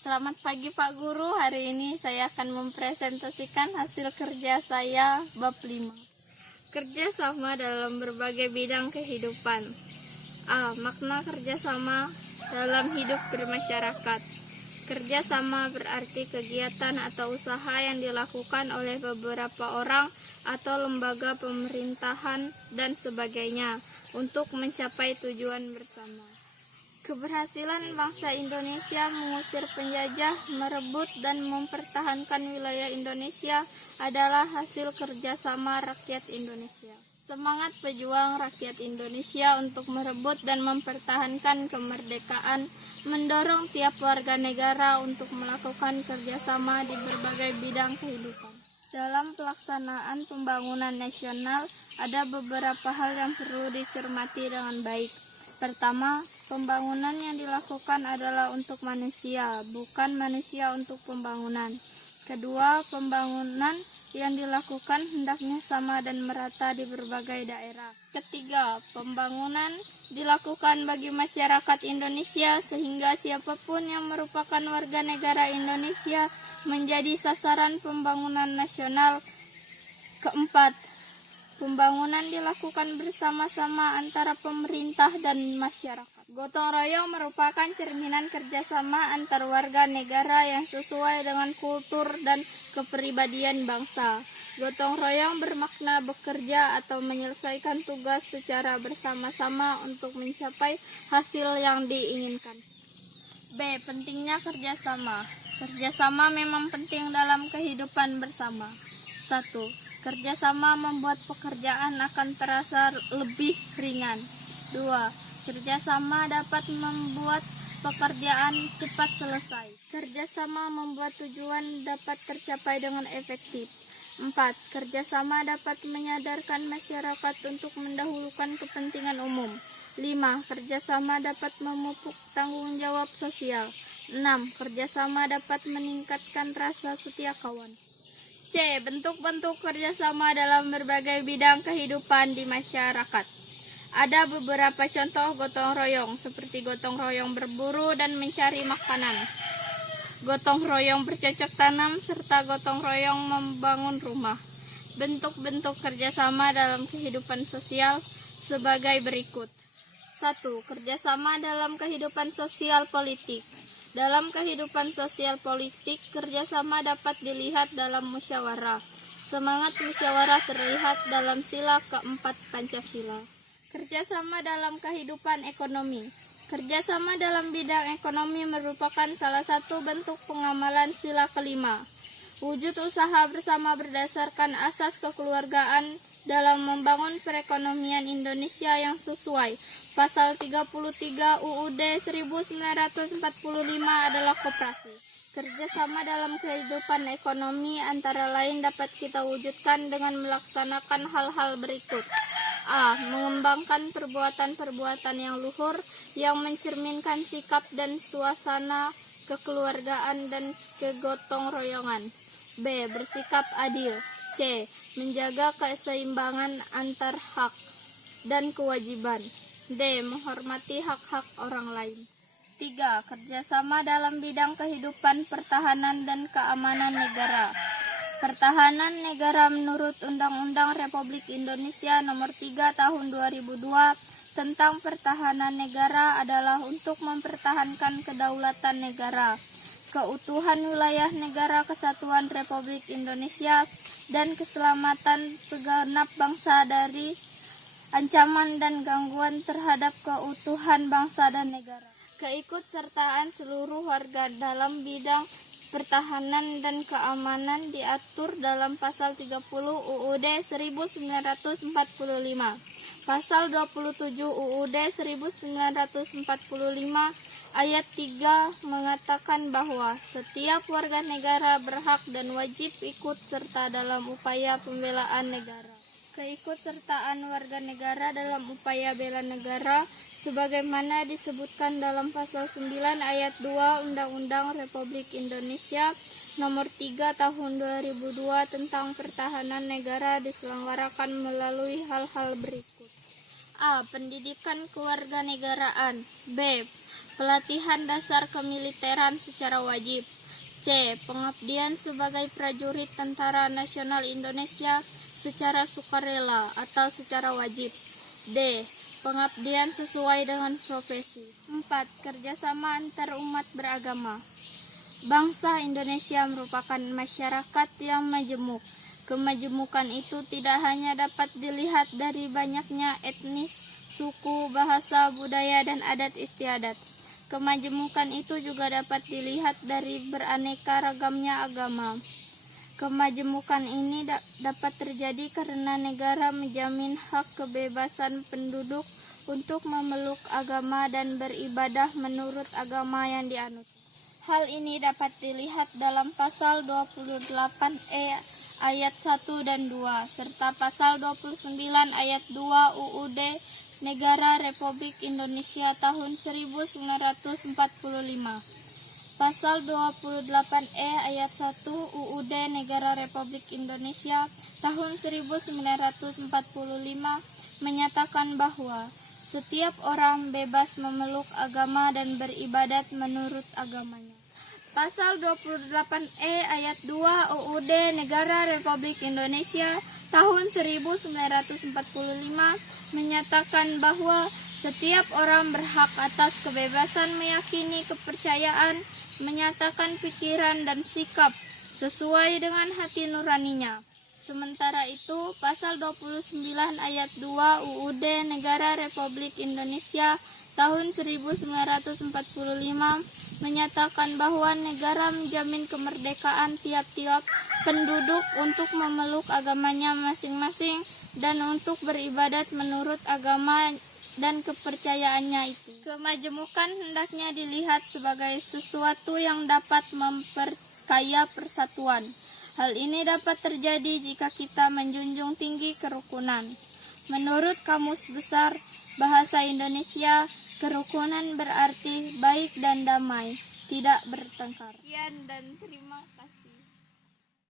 Selamat pagi Pak Guru, hari ini saya akan mempresentasikan hasil kerja saya bab 5. Kerjasama dalam berbagai bidang kehidupan. A. Makna kerjasama dalam hidup bermasyarakat. Kerjasama berarti kegiatan atau usaha yang dilakukan oleh beberapa orang atau lembaga pemerintahan dan sebagainya untuk mencapai tujuan bersama. Keberhasilan bangsa Indonesia mengusir penjajah, merebut dan mempertahankan wilayah Indonesia adalah hasil kerjasama rakyat Indonesia. Semangat pejuang rakyat Indonesia untuk merebut dan mempertahankan kemerdekaan mendorong tiap warga negara untuk melakukan kerjasama di berbagai bidang kehidupan. Dalam pelaksanaan pembangunan nasional, ada beberapa hal yang perlu dicermati dengan baik. Pertama, pembangunan yang dilakukan adalah untuk manusia, bukan manusia untuk pembangunan. Kedua, pembangunan yang dilakukan hendaknya sama dan merata di berbagai daerah. Ketiga, pembangunan dilakukan bagi masyarakat Indonesia sehingga siapapun yang merupakan warga negara Indonesia menjadi sasaran pembangunan nasional. Keempat, pembangunan dilakukan bersama-sama antara pemerintah dan masyarakat. Gotong royong merupakan cerminan kerjasama antar warga negara yang sesuai dengan kultur dan kepribadian bangsa. Gotong royong bermakna bekerja atau menyelesaikan tugas secara bersama-sama untuk mencapai hasil yang diinginkan. B. Pentingnya kerjasama. Kerjasama memang penting dalam kehidupan bersama. 1. Kerjasama membuat pekerjaan akan terasa lebih ringan. 2. Kerjasama dapat membuat pekerjaan cepat selesai. Kerjasama membuat tujuan dapat tercapai dengan efektif. 4. Kerjasama dapat menyadarkan masyarakat untuk mendahulukan kepentingan umum. 5. Kerjasama dapat memupuk tanggung jawab sosial. 6. Kerjasama dapat meningkatkan rasa setia kawan. C. Bentuk-bentuk kerjasama dalam berbagai bidang kehidupan di masyarakat. Ada beberapa contoh gotong royong, seperti gotong royong berburu dan mencari makanan, gotong royong bercocok tanam, serta gotong royong membangun rumah. Bentuk-bentuk kerjasama dalam kehidupan sosial sebagai berikut. 1. Kerjasama dalam kehidupan sosial politik. Dalam kehidupan sosial politik, kerjasama dapat dilihat dalam musyawarah. Semangat musyawarah terlihat dalam sila keempat Pancasila. Kerjasama dalam kehidupan ekonomi. Kerjasama dalam bidang ekonomi merupakan salah satu bentuk pengamalan sila kelima. Wujud usaha bersama berdasarkan asas kekeluargaan dalam membangun perekonomian Indonesia yang sesuai. Pasal 33 UUD 1945 adalah koperasi. Kerjasama dalam kehidupan ekonomi antara lain dapat kita wujudkan dengan melaksanakan hal-hal berikut. A. Mengembangkan perbuatan-perbuatan yang luhur yang mencerminkan sikap dan suasana kekeluargaan dan kegotong royongan. B. Bersikap adil. C. Menjaga keseimbangan antar hak dan kewajiban. D. Menghormati hak-hak orang lain. 3. Kerjasama dalam bidang kehidupan pertahanan dan keamanan negara. Pertahanan negara menurut Undang-Undang Republik Indonesia Nomor 3 Tahun 2002 tentang pertahanan negara adalah untuk mempertahankan kedaulatan negara, keutuhan wilayah negara kesatuan Republik Indonesia, dan keselamatan segenap bangsa dari ancaman dan gangguan terhadap keutuhan bangsa dan negara. Keikutsertaan seluruh warga dalam bidang pertahanan dan keamanan diatur dalam pasal 30 UUD 1945. Pasal 27 UUD 1945 ayat 3 mengatakan bahwa setiap warga negara berhak dan wajib ikut serta dalam upaya pembelaan negara. Keikutsertaan warga negara dalam upaya bela negara sebagaimana disebutkan dalam pasal 9 ayat 2 Undang-Undang Republik Indonesia Nomor 3 Tahun 2002 tentang pertahanan negara diselenggarakan melalui hal-hal berikut. A. Pendidikan kewarganegaraan. B. pelatihan dasar kemiliteran secara wajib. C. Pengabdian sebagai prajurit Tentara Nasional Indonesia secara sukarela atau secara wajib. D. Pengabdian sesuai dengan profesi. 4. Kerjasama antar umat beragama. Bangsa Indonesia merupakan masyarakat yang majemuk. Kemajemukan itu tidak hanya dapat dilihat dari banyaknya etnis, suku, bahasa, budaya, dan adat istiadat. Kemajemukan itu juga dapat dilihat dari beraneka ragamnya agama. Kemajemukan ini dapat terjadi karena negara menjamin hak kebebasan penduduk untuk memeluk agama dan beribadah menurut agama yang dianut. Hal ini dapat dilihat dalam pasal 28E ayat 1 dan 2 serta pasal 29 ayat 2 UUD Negara Republik Indonesia tahun 1945. Pasal 28E ayat 1 UUD Negara Republik Indonesia tahun 1945 menyatakan bahwa setiap orang bebas memeluk agama dan beribadat menurut agamanya. Pasal 28E ayat 2 UUD Negara Republik Indonesia tahun 1945 menyatakan bahwa setiap orang berhak atas kebebasan meyakini kepercayaan, menyatakan pikiran dan sikap sesuai dengan hati nuraninya. Sementara itu, pasal 29 ayat 2 UUD Negara Republik Indonesia tahun 1945 menyatakan bahwa negara menjamin kemerdekaan tiap-tiap penduduk untuk memeluk agamanya masing-masing dan untuk beribadat menurut agama dan kepercayaannya itu. Kemajemukan hendaknya dilihat sebagai sesuatu yang dapat memperkaya persatuan. Hal ini dapat terjadi jika kita menjunjung tinggi kerukunan. Menurut Kamus Besar Bahasa Indonesia, kerukunan berarti baik dan damai, tidak bertengkar. Sekian dan terima kasih.